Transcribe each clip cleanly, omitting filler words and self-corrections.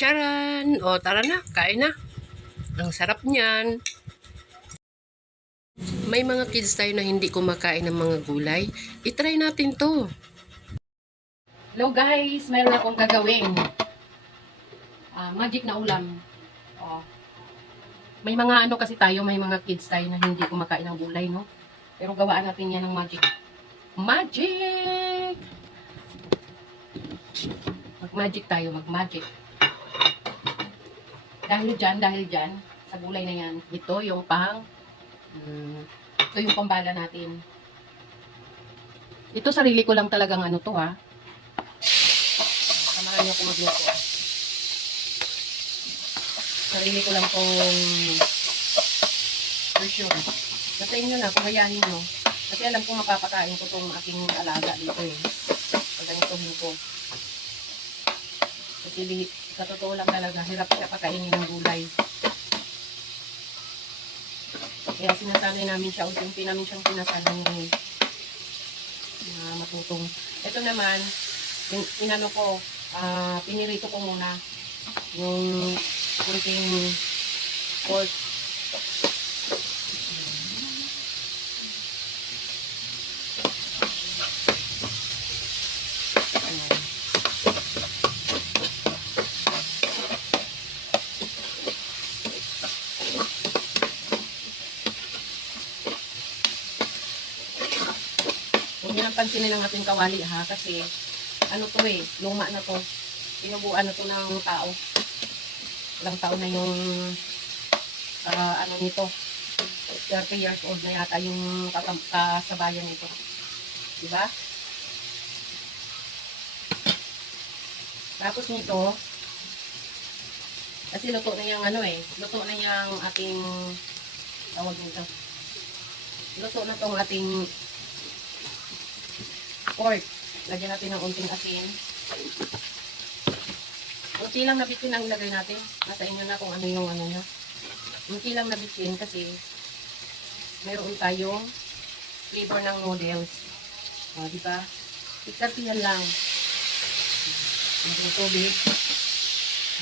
Charan! O, tara na, kain na. Ang sarap niyan. May mga kids tayo na hindi kumakain ng mga gulay. I-try natin to. Hello guys, mayroon akong gagawin. Magic na ulam. Oh. May mga ano kasi tayo, may mga kids tayo na hindi kumakain ng gulay, no? Pero gawaan natin yan ng magic. Magic! Mag-magic tayo, mag-magic. Dahil dyan, sa gulay na yan, ito yung ito yung pambala natin. Ito sarili ko lang talagang ano to ha. Samahan niyo ko magluto. Sarili ko lang tong version. Sa inyo na, kung hayahin nyo. Kasi alam ko mapapakain ko tong aking alaga dito eh. Pag ganitohin ko. Kasi sa totoo lang talaga, hirap siya pakainin ng gulay. Kaya sinasanay namin siya, unti-unti namin siyang sinasanay na matutong. Ito naman, inano ko, pinirito ko muna yung kunting pork. Huwag nyo nang pansinin ang ating kawali ha, kasi ano to eh, luma na to. Pinubuan na to ng tao. Ilang taon na yung ano nito. 30 years old na yata yung kasabayan nito. Diba? Tapos nito, kasi luto na yung ano eh, luto na yung ating tawag nito. Luto na tong ating pork. Lagyan natin ng unting asin. Unti lang na bitin ang ilagay natin. Nasa inyo na kung ano yung ano nyo. Unti lang na bitin kasi mayroon tayong flavor ng noodles. O, diba? Ikatihan lang. Ang tubig.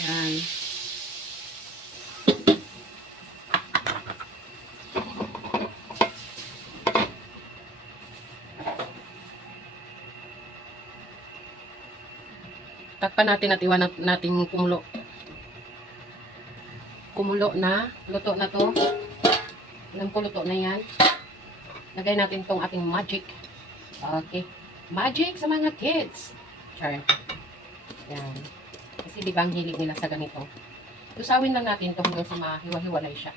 Yan. Takpan natin at iwan natin kumulo. Kumulo na. Luto na to. Alam ko luto na yan. Lagay natin tong ating magic. Okay. Magic sa mga kids. Char. Yan. Kasi di ba ang hilig nila sa ganito. Usawin lang natin to hanggang sa mahiwa-hiwalay siya.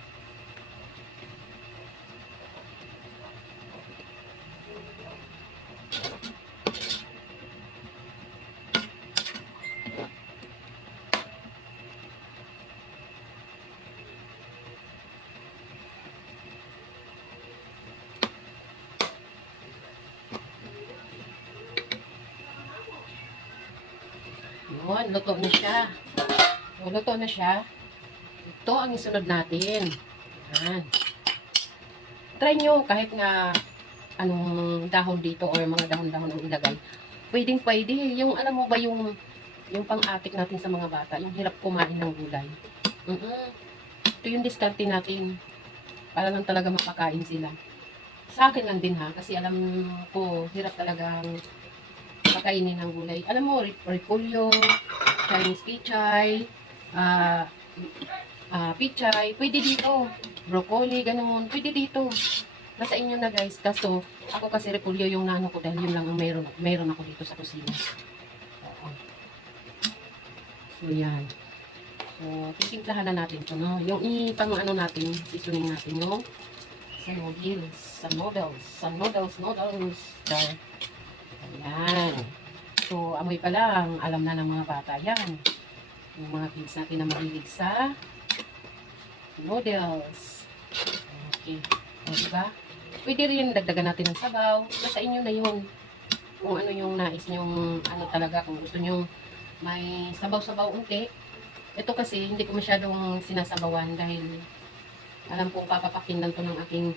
Yun, luto na siya. So, luto na siya. Ito ang isunod natin. Yan. Try nyo kahit na anong dahon dito or mga dahon-dahon ang ilagay. Pwedeng-pwede. Yung alam mo ba yung pang-atik natin sa mga bata, yung hirap kumain ng gulay. Ito yung diskarte natin. Para lang talaga mapakain sila. Sa akin lang din ha, kasi alam ko hirap talagang pakainin ng gulay. Alam mo, repolyo, Chinese pichay, pichay, pwede dito. Broccoli, ganun, pwede dito. Nasa inyo na guys. Kaso, ako kasi repolyo yung nano ko dahil yun lang ang mayroon ako dito sa kusina. So, yan. So, titimplahan na natin ito, no? Yung pang ano natin, seasoning natin, yung sa noodles. Ayan. So, amoy pa lang, alam na ng mga bata yan. Yung mga kids natin na mahilig sa noodles. Okay. O, diba? Pwede rin dagdagan natin ng sabaw. Nasa inyo na yun. Kung ano yung nais nyong, ano talaga, kung gusto nyong may sabaw-sabaw unti. Ito kasi, hindi ko masyadong sinasabawan dahil alam kong papapakindan to ng aking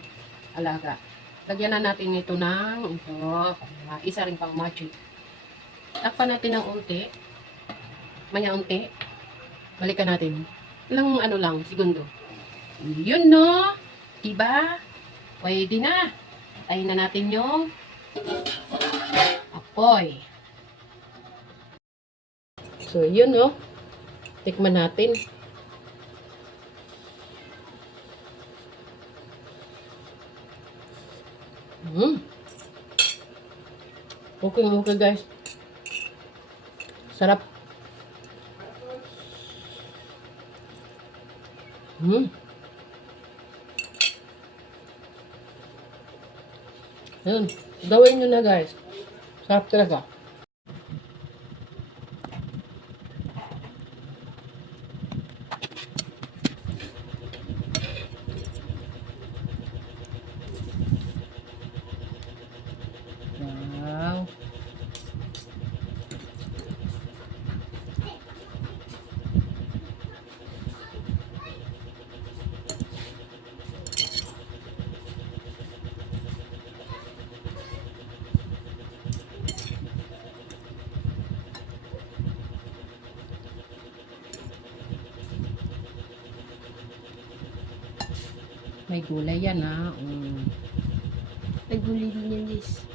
alaga. Lagyan na natin ito ng isa rin pang magic. Takpan natin ng unti. Maya unti. Balikan natin. Ilang ano lang, segundo. Yun no. Diba? Pwede na. Tayin na natin yung apoy. So, yun no. Tikman natin. Okay guys. Sarap. Yun. Gawin nyo na guys. Sarap talaga. Wow. May gulay yan ha. May gulay din yan, guys.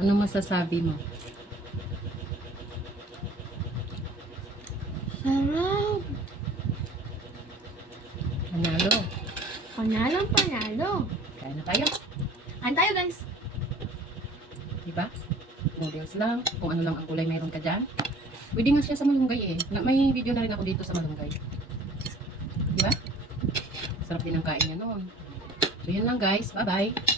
Ano masasabi mo? Sarap! Panalo. Panalong panalo. Kaya na tayo. Kain tayo, guys. Diba? Noodles lang. Kung ano lang ang kulay mayroon ka dyan. Pwede nga siya sa malunggay eh. May video na rin ako dito sa malunggay. Diba? Sarap din ang kain niya noon. So yun lang guys. Bye bye.